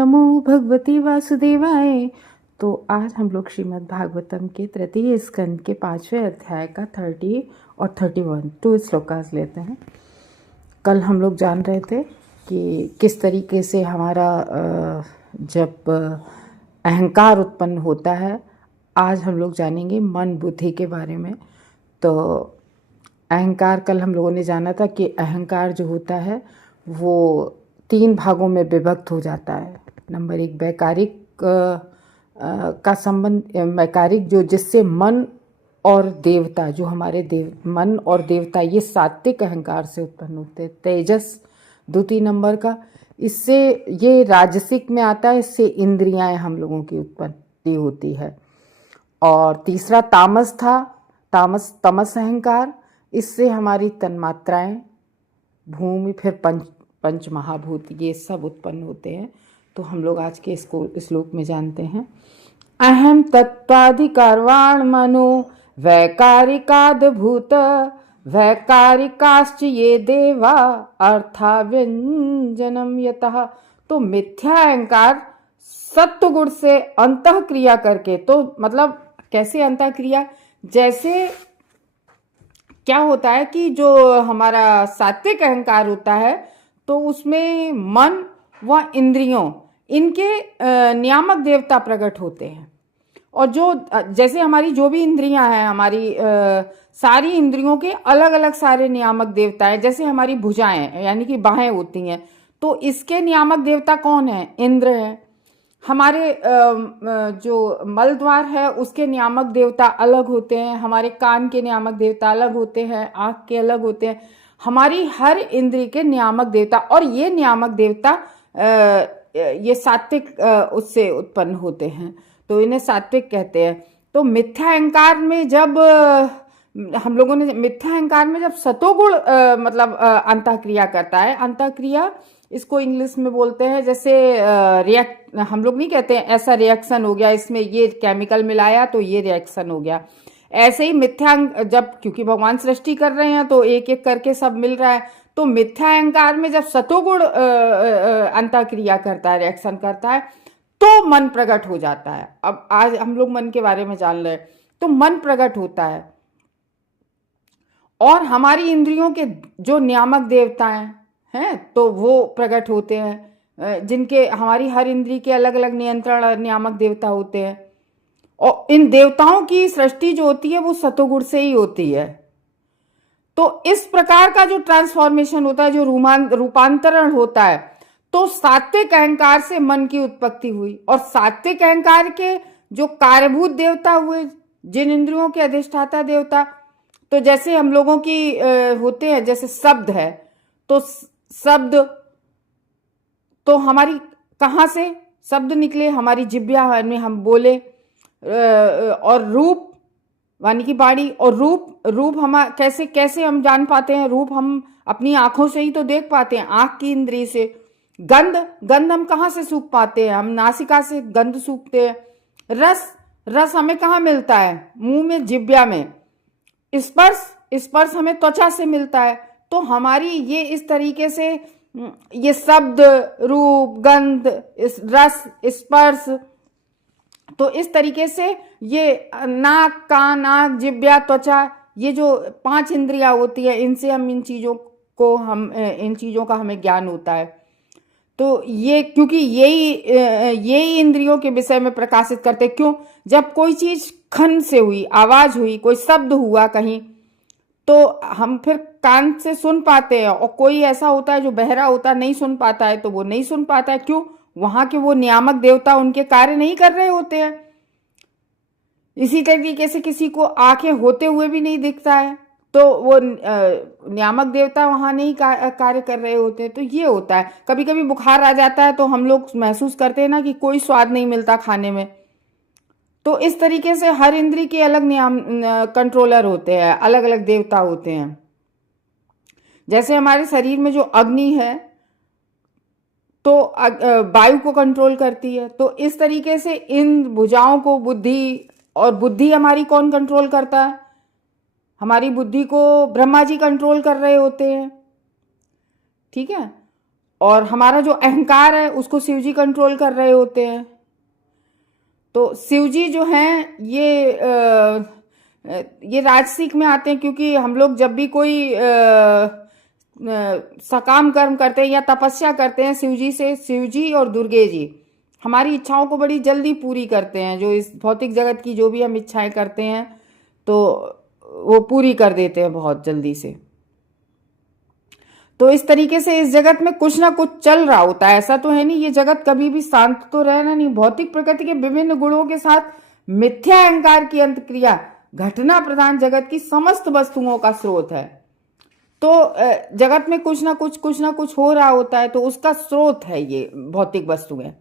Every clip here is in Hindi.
नमो भगवते वासुदेवाय। तो आज हम लोग श्रीमद् भागवतम के तृतीय स्कंद के 5वें अध्याय का 30 और 31 2 श्लोकास लेते हैं। कल हम लोग जान रहे थे कि किस तरीके से हमारा जब अहंकार उत्पन्न होता है। आज हम लोग जानेंगे मन बुद्धि के बारे में। तो अहंकार, कल हम लोगों ने जाना था कि अहंकार जो होता है वो 3 भागों में विभक्त हो जाता है। नंबर 1 वैकारिक का संबंध, वैकारिक जो जिससे मन और देवता, जो हमारे मन और देवता ये सात्विक अहंकार से उत्पन्न होते हैं। तेजस द्वितीय नंबर का, इससे ये राजसिक में आता है, इससे इंद्रियां हम लोगों की उत्पत्ति होती है। और तीसरा तामस था, तमस अहंकार, इससे हमारी तन्मात्राएं, भूमि, फिर पंच महाभूत, ये सब उत्पन्न होते हैं। तो हम लोग आज के इसको श्लोक में जानते हैं। अहम तत्वाधिकारवाण मनो वैकारिकाद भूत वैकारिकाश्च ये देवा अर्था व्यंजनम यतः। तो मिथ्या अहंकार सत्व गुण से अंतः क्रिया करके, तो मतलब कैसे अंतः क्रिया, जैसे क्या होता है कि जो हमारा सात्विक अहंकार होता है तो उसमें मन व इंद्रियों, इनके नियामक देवता प्रकट होते हैं। और जो जैसे हमारी जो भी इंद्रियां हैं, हमारी सारी इंद्रियों के अलग अलग सारे नियामक देवता हैं। जैसे हमारी भुजाएं यानी कि बाहें होती हैं, तो इसके नियामक देवता कौन है? इंद्र है। हमारे जो मल द्वार है उसके नियामक देवता अलग होते हैं। हमारे कान के नियामक देवता अलग होते हैं, आँख के अलग होते हैं। हमारी हर इंद्रिय के नियामक देवता, और ये नियामक देवता ये सात्विक उससे उत्पन्न होते हैं, तो इन्हें सात्विक कहते हैं। तो मिथ्या अहंकार में जब हम लोगों ने मिथ्या अहंकार में जब सतोगुण मतलब अंतःक्रिया करता है, अंतःक्रिया इसको इंग्लिश में बोलते हैं, जैसे हम लोग नहीं कहते हैं ऐसा रिएक्शन हो गया, इसमें ये केमिकल मिलाया तो ये रिएक्शन हो गया। ऐसे ही मिथ्या, जब क्योंकि भगवान सृष्टि कर रहे हैं तो एक एक करके सब मिल रहा है, तो मिथ्या अहंकार में जब सतोगुण अंतःक्रिया करता है, रिएक्शन करता है, तो मन प्रकट हो जाता है। अब आज हम लोग मन के बारे में जान रहे हैं। तो मन प्रकट होता है और हमारी इंद्रियों के जो नियामक देवताएं हैं तो वो प्रकट होते हैं, जिनके हमारी हर इंद्रिय के अलग अलग नियंत्रण नियामक देवता होते हैं। और इन देवताओं की सृष्टि जो होती है वो सतोगुण से ही होती है। तो इस प्रकार का जो ट्रांसफॉर्मेशन होता है, जो रूपांतरण होता है, तो सात्विक अहंकार से मन की उत्पत्ति हुई। और सात्विक अहंकार के जो कार्यभूत देवता हुए, जिन इंद्रियों के अधिष्ठाता देवता, तो जैसे हम लोगों की होते हैं, जैसे शब्द है, तो शब्द तो हमारी कहाँ से शब्द निकले? हमारी जिह्वा में हम बोले। और रूप यानी कि वाणी, और रूप हम कैसे हम जान पाते हैं? रूप हम अपनी आंखों से ही तो देख पाते हैं, आंख की इंद्रिय से। गंध हम कहाँ से सूंघ पाते हैं? हम नासिका से गंध सूंघते हैं। रस हमें कहाँ मिलता है? मुंह में, जिह्वा में। स्पर्श हमें त्वचा से मिलता है। तो हमारी ये इस तरीके से ये शब्द, रूप, गंध, रस, स्पर्श, तो इस तरीके से ये नाक, कान, आँख, जिह्वा, त्वचा, ये जो 5 इंद्रियां होती है, इनसे हम इन चीजों का हमें ज्ञान होता है। तो ये क्योंकि यही इंद्रियों के विषय में प्रकाशित करते। क्यों? जब कोई चीज खन से हुई, आवाज हुई, कोई शब्द हुआ कहीं, तो हम फिर कान से सुन पाते हैं। और कोई ऐसा होता है जो बहरा होता है, नहीं सुन पाता है, तो वो नहीं सुन पाता है। क्यों? वहां के वो नियामक देवता उनके कार्य नहीं कर रहे होते हैं। इसी तरीके से किसी को आंखें होते हुए भी नहीं दिखता है, तो वो नियामक देवता वहां नहीं कार्य कर रहे होते। तो ये होता है। कभी कभी बुखार आ जाता है तो हम लोग महसूस करते हैं ना कि कोई स्वाद नहीं मिलता खाने में। तो इस तरीके से हर इंद्रिय के अलग कंट्रोलर होते हैं, अलग अलग देवता होते हैं। जैसे हमारे शरीर में जो अग्नि है तो वायु को कंट्रोल करती है। तो इस तरीके से इन भुजाओं को बुद्धि हमारी कौन कंट्रोल करता है? हमारी बुद्धि को ब्रह्मा जी कंट्रोल कर रहे होते हैं। ठीक है। और हमारा जो अहंकार है उसको शिव जी कंट्रोल कर रहे होते हैं। तो शिव जी जो हैं ये राजसिक में आते हैं, क्योंकि हम लोग जब भी कोई सकाम कर्म करते हैं या तपस्या करते हैं शिव जी से, शिव जी और दुर्गे जी हमारी इच्छाओं को बड़ी जल्दी पूरी करते हैं। जो इस भौतिक जगत की जो भी हम इच्छाएं करते हैं तो वो पूरी कर देते हैं बहुत जल्दी से। तो इस तरीके से इस जगत में कुछ ना कुछ चल रहा होता है, ऐसा तो है नहीं ये जगत कभी भी शांत तो रहना नहीं। भौतिक प्रकृति के विभिन्न गुणों के साथ मिथ्या अहंकार की अंतक्रिया घटना प्रधान जगत की समस्त वस्तुओं का स्रोत है। तो जगत में कुछ ना कुछ हो रहा होता है, तो उसका स्रोत है ये भौतिक वस्तुएं।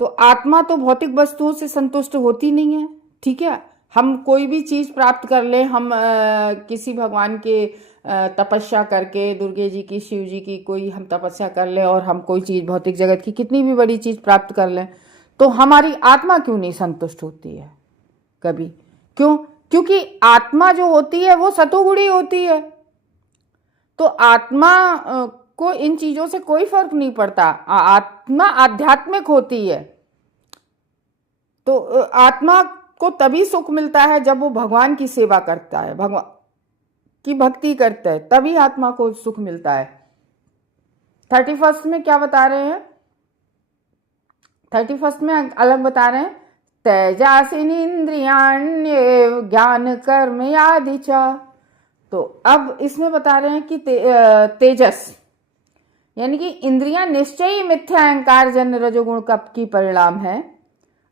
तो आत्मा तो भौतिक वस्तुओं से संतुष्ट होती नहीं है, ठीक है। हम कोई भी चीज प्राप्त कर लें, हम किसी भगवान के तपस्या करके, दुर्गे जी की, शिव जी की कोई हम तपस्या कर लें और हम कोई चीज भौतिक जगत की कितनी भी बड़ी चीज प्राप्त कर लें, तो हमारी आत्मा क्यों नहीं संतुष्ट होती है कभी? क्यों? क्योंकि आत्मा जो होती है वो सतोगुणी होती है। तो आत्मा को इन चीजों से कोई फर्क नहीं पड़ता, आत्मा आध्यात्मिक होती है। तो आत्मा को तभी सुख मिलता है जब वो भगवान की सेवा करता है, भगवान की भक्ति करता है, तभी आत्मा को सुख मिलता है। 31 में क्या बता रहे हैं? 31 में अलग बता रहे हैं, तेजासिनीन्द्रियाण्येव ज्ञान कर्म आदि च। तो अब इसमें बता रहे हैं कि तेजस यानी कि इंद्रियां निश्चय ही मिथ्या अहंकार जन्य रजोगुण कप की परिणाम है।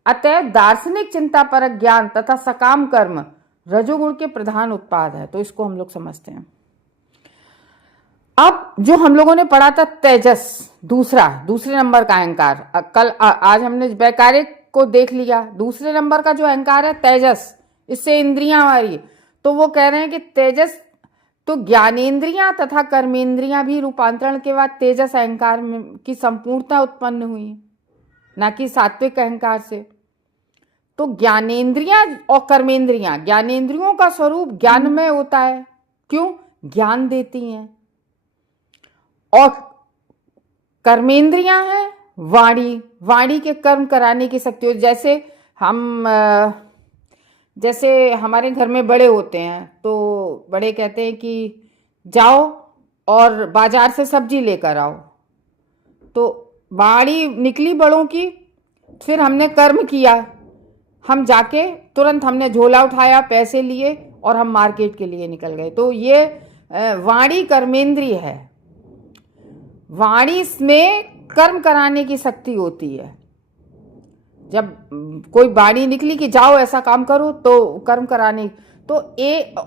अतएव दार्शनिक चिंता पर ज्ञान तथा सकाम कर्म रजोगुण के प्रधान उत्पाद है। तो इसको हम लोग समझते हैं। अब जो हम लोगों ने पढ़ा था तेजस, दूसरे नंबर का अहंकार, कल आज हमने वैकारिक को देख लिया। दूसरे नंबर का जो अहंकार है तेजस, इससे इंद्रियां हमारी, तो वो कह रहे हैं कि तेजस तो ज्ञानेन्द्रियां तथा कर्मेंद्रियां भी रूपांतरण के बाद तेजस अहंकार में की संपूर्णता उत्पन्न हुई है, ना कि सात्विक अहंकार से। तो ज्ञानेन्द्रियां और कर्मेंद्रियां, ज्ञानेन्द्रियों का स्वरूप ज्ञानमय होता है, क्यों? ज्ञान देती हैं। और कर्मेंद्रियां हैं वाणी के कर्म कराने की शक्ति हो। जैसे हमारे घर में बड़े होते हैं तो बड़े कहते हैं कि जाओ और बाजार से सब्जी लेकर आओ, तो वाणी निकली बड़ों की, फिर हमने कर्म किया, हम जाके तुरंत हमने झोला उठाया, पैसे लिए और हम मार्केट के लिए निकल गए। तो ये वाणी कर्मेंद्रिय है। वाणी में कर्म कराने की शक्ति होती है। जब कोई वाणी निकली कि जाओ ऐसा काम करो, तो कर्म कराने, तो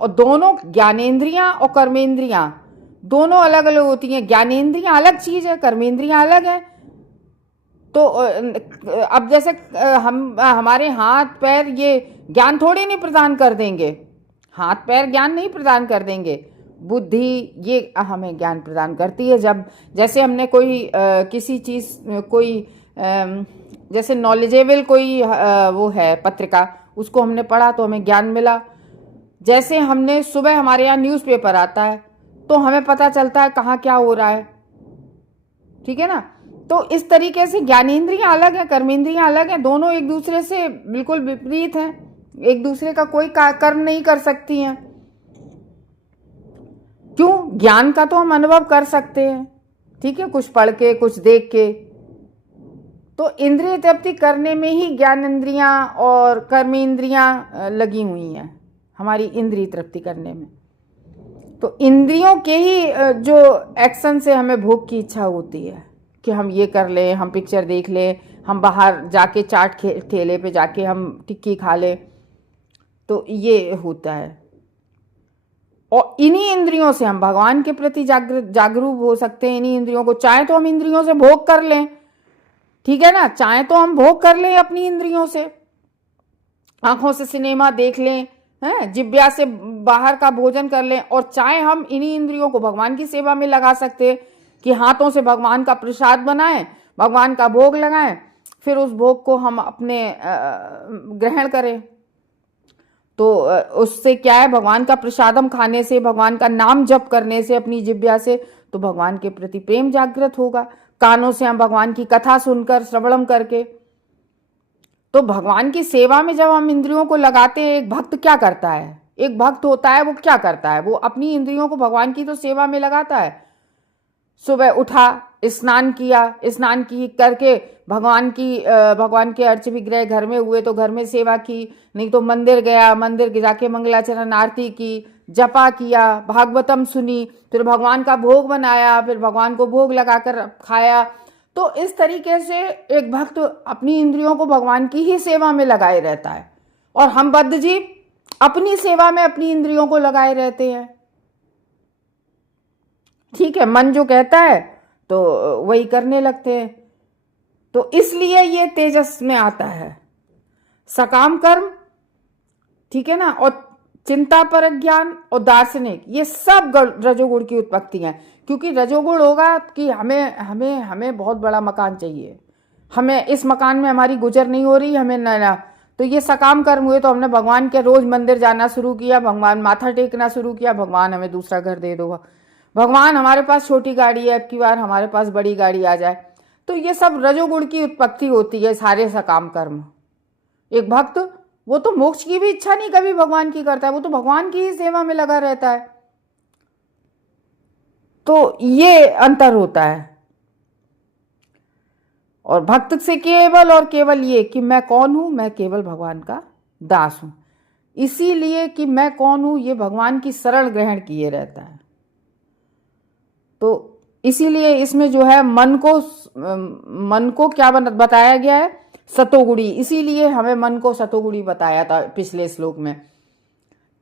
दोनों ज्ञानेन्द्रियां और कर्मेंद्रियां दोनों अलग अलग होती हैं। ज्ञानेन्द्रियां अलग चीज है, कर्मेंद्रियां अलग है। तो अब जैसे हमारे हाथ पैर ये ज्ञान थोड़ी नहीं प्रदान कर देंगे, हाथ पैर ज्ञान नहीं प्रदान कर देंगे, बुद्धि ये हमें ज्ञान प्रदान करती है। जब जैसे हमने कोई किसी चीज जैसे नॉलेजेबल कोई वो है पत्रिका, उसको हमने पढ़ा तो हमें ज्ञान मिला। जैसे हमने सुबह हमारे यहाँ न्यूज़पेपर आता है तो हमें पता चलता है कहाँ क्या हो रहा है, ठीक है ना। तो इस तरीके से ज्ञानेन्द्रियां अलग है, कर्मेंद्रियां अलग है, दोनों एक दूसरे से बिल्कुल विपरीत हैं, एक दूसरे का कोई कर्म नहीं कर सकती हैं। क्यों? ज्ञान का तो हम अनुभव कर सकते हैं, ठीक है, कुछ पढ़ के, कुछ देख के। तो इंद्रिय तृप्ति करने में ही ज्ञानेन्द्रियां और कर्मेंद्रियां लगी हुई हैं, हमारी इंद्रिय तृप्ति करने में। तो इंद्रियों के ही जो एक्शन से हमें भोग की इच्छा होती है कि हम ये कर लें, हम पिक्चर देख लें, हम बाहर जाके चाट ठेले पे जाके हम टिक्की खा लें, तो ये होता है। और इन्हीं इंद्रियों से हम भगवान के प्रति जागरूक हो सकते हैं। इन्हीं इंद्रियों को, चाहे तो हम इंद्रियों से भोग कर लें, ठीक है ना, चाहे तो हम भोग कर लें अपनी इंद्रियों से, आंखों से सिनेमा देख लें, हैं, जिब्या से बाहर का भोजन कर लें, और चाहे हम इन्हीं इंद्रियों को भगवान की सेवा में लगा सकते हैं कि हाथों से भगवान का प्रसाद बनाएं, भगवान का भोग लगाएं, फिर उस भोग को हम अपने ग्रहण करें। तो उससे क्या है, भगवान का प्रसादम खाने से, भगवान का नाम जप करने से अपनी जिह्वा से, तो भगवान के प्रति प्रेम जागृत होगा। कानों से हम भगवान की कथा सुनकर, श्रवणम करके। तो भगवान की सेवा में जब हम इंद्रियों को लगाते हैं, एक भक्त क्या करता है, एक भक्त होता है वो क्या करता है, वो अपनी इंद्रियों को भगवान की तो सेवा में लगाता है। सुबह उठा, स्नान किया, स्नान की करके भगवान के अर्च विग्रह घर में हुए तो घर में सेवा की, नहीं तो मंदिर गया, मंदिर जाके मंगलाचरण आरती की, जपा किया, भागवतम सुनी, फिर भगवान का भोग बनाया, फिर भगवान को भोग लगाकर खाया। तो इस तरीके से एक भक्त अपनी इंद्रियों को भगवान की ही सेवा में लगाए रहता है। और हम बद्ध जीव अपनी सेवा में अपनी इंद्रियों को लगाए रहते हैं। ठीक है, मन जो कहता है तो वही करने लगते हैं। तो इसलिए ये तेजस में आता है सकाम कर्म, ठीक है ना, और चिंता पर ज्ञान और दार्शनिक, ये सब रजोगुण की उत्पत्ति है। क्योंकि रजोगुण होगा कि हमें हमें हमें बहुत बड़ा मकान चाहिए, हमें इस मकान में हमारी गुजर नहीं हो रही, हमें ना, तो ये सकाम कर्म हुए। तो हमने भगवान के रोज मंदिर जाना शुरू किया, भगवान माथा टेकना शुरू किया, भगवान हमें दूसरा घर दे दो, भगवान हमारे पास छोटी गाड़ी है, अब की बार हमारे पास बड़ी गाड़ी आ जाए। तो ये सब रजोगुण की उत्पत्ति होती है, सारे सकाम कर्म। एक भक्त वो तो मोक्ष की भी इच्छा नहीं कभी भगवान की करता है, वो तो भगवान की ही सेवा में लगा रहता है। तो ये अंतर होता है। और भक्त से केवल और केवल ये कि मैं कौन हूं, मैं केवल भगवान का दास हूं। इसीलिए कि मैं कौन हूं, ये भगवान की शरण ग्रहण किए रहता है। तो इसीलिए इसमें जो है मन को क्या बताया गया है, सतोगुणी। इसीलिए हमें मन को सतोगुणी बताया था पिछले श्लोक में,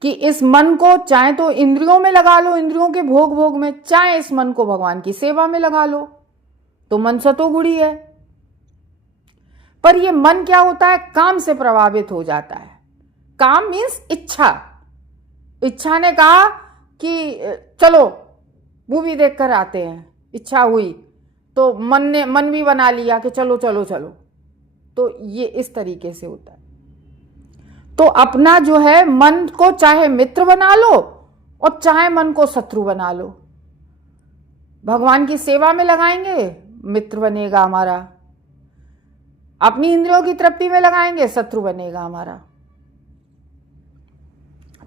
कि इस मन को चाहे तो इंद्रियों में लगा लो, इंद्रियों के भोग में, चाहे इस मन को भगवान की सेवा में लगा लो, तो मन सतोगुणी है। पर ये मन क्या होता है, काम से प्रभावित हो जाता है। काम मीन्स इच्छा। इच्छा ने कहा कि चलो मूवी देखकर आते हैं, इच्छा हुई तो मन भी बना लिया कि चलो चलो चलो। तो ये इस तरीके से होता है। तो अपना जो है मन को चाहे मित्र बना लो और चाहे मन को शत्रु बना लो। भगवान की सेवा में लगाएंगे, मित्र बनेगा हमारा। अपनी इंद्रियों की तृप्ति में लगाएंगे, शत्रु बनेगा हमारा।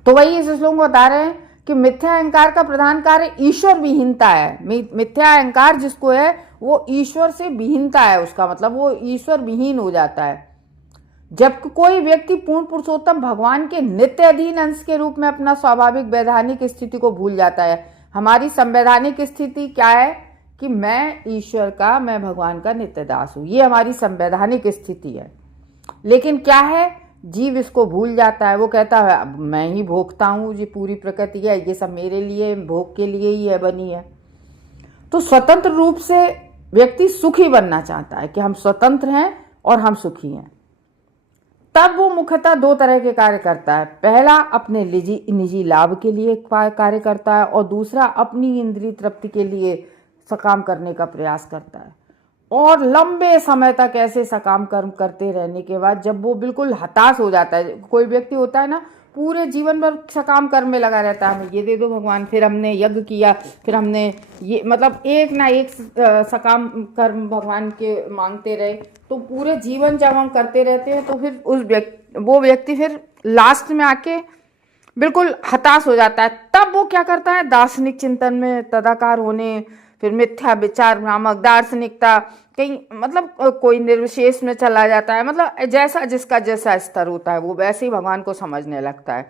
तो वही इस श्लोक में बता रहे हैं कि मिथ्या अहंकार का प्रधान कार्य ईश्वर विहीनता है। मिथ्या अहंकार जिसको है वो ईश्वर से विहीनता है, उसका मतलब वो ईश्वर विहीन हो जाता है। जब कोई व्यक्ति पूर्ण पुरुषोत्तम भगवान के नित्य अधीन अंश के रूप में अपना स्वाभाविक वैधानिक स्थिति को भूल जाता है। हमारी संवैधानिक स्थिति क्या है कि मैं ईश्वर का, मैं भगवान का नित्य दास हूं, ये हमारी संवैधानिक स्थिति है। लेकिन क्या है, जीव इसको भूल जाता है। वो कहता है मैं ही भोगता हूं, ये पूरी प्रकृति है, ये सब मेरे लिए, भोग के लिए ही है, बनी है। तो स्वतंत्र रूप से व्यक्ति सुखी बनना चाहता है कि हम स्वतंत्र हैं और हम सुखी हैं। तब वो मुख्यतः दो तरह के कार्य करता है। पहला अपने निजी लाभ के लिए कार्य करता है और दूसरा अपनी इंद्रिय तृप्ति के लिए सकाम करने का प्रयास करता है। और लंबे समय तक ऐसे सकाम कर्म करते रहने के बाद जब वो बिल्कुल हताश हो जाता है, कोई व्यक्ति होता है ना पूरे जीवन भर सकाम कर्म में लगा रहता है, हमें ये दे दो भगवान, फिर हमने यज्ञ किया, फिर हमने ये, मतलब एक ना एक सकाम कर्म भगवान के मांगते रहे। तो पूरे जीवन जब हम करते रहते हैं तो फिर वो व्यक्ति फिर लास्ट में आके बिल्कुल हताश हो जाता है। तब वो क्या करता है, दार्शनिक चिंतन में तदाकार होने, फिर मिथ्या विचार नामक दार्शनिकता, कहीं मतलब कोई निर्विशेष में चला जाता है। मतलब जैसा जिसका जैसा स्तर होता है वो वैसे ही भगवान को समझने लगता है।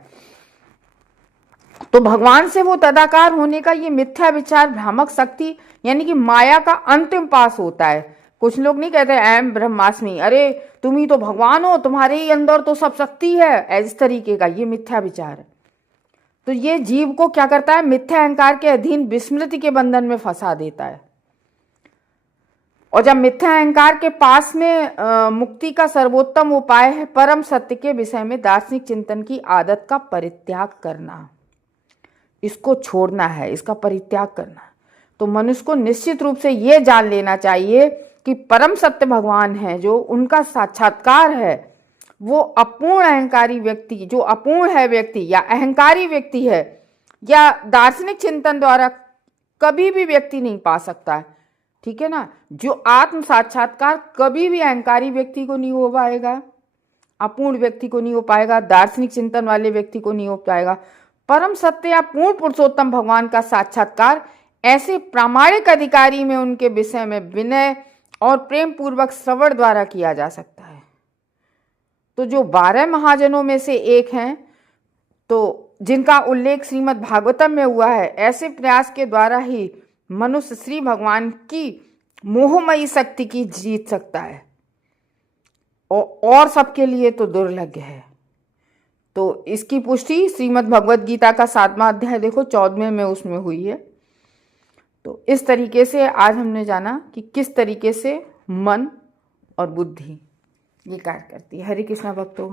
तो भगवान से वो तदाकार होने का ये मिथ्या विचार भ्रामक शक्ति यानी कि माया का अंतिम पास होता है। कुछ लोग नहीं कहते अहम ब्रह्मास्मि, अरे तुम ही तो भगवान हो, तुम्हारे ही अंदर तो सब शक्ति है, इस तरीके का ये मिथ्या विचार है। तो ये जीव को क्या करता है, मिथ्या अहंकार के अधीन विस्मृति के बंधन में फंसा देता है। और जब मिथ्या अहंकार के पास में मुक्ति का सर्वोत्तम उपाय है परम सत्य के विषय में दार्शनिक चिंतन की आदत का परित्याग करना, इसको छोड़ना है, इसका परित्याग करना। तो मनुष्य को निश्चित रूप से ये जान लेना चाहिए कि परम सत्य भगवान है, जो उनका साक्षात्कार है, वो अपूर्ण अहंकारी व्यक्ति, जो अपूर्ण है व्यक्ति या अहंकारी व्यक्ति है, या दार्शनिक चिंतन द्वारा कभी भी व्यक्ति नहीं पा सकता है, ठीक है ना। जो आत्म साक्षात्कार कभी भी अहंकारी व्यक्ति को नहीं हो पाएगा, अपूर्ण व्यक्ति को नहीं हो पाएगा, दार्शनिक चिंतन वाले व्यक्ति को नहीं हो पाएगा। परम सत्य या पूर्ण पुरुषोत्तम भगवान का साक्षात्कार ऐसे प्रामाणिक अधिकारी में उनके विषय में विनय और प्रेम पूर्वक श्रवण द्वारा किया जा सकता है। तो जो 12 महाजनों में से एक हैं, तो जिनका उल्लेख श्रीमद् भागवतम में हुआ है, ऐसे प्रयास के द्वारा ही मनुष्य श्री भगवान की मोहमयी शक्ति की जीत सकता है, और सबके लिए तो दुर्लभ है। तो इसकी पुष्टि श्रीमद् भगवद गीता का 7वां अध्याय देखो 14वें में उसमें हुई है। तो इस तरीके से आज हमने जाना कि किस तरीके से मन और बुद्धि ये कार्य करती है। हरे कृष्णा भक्तों।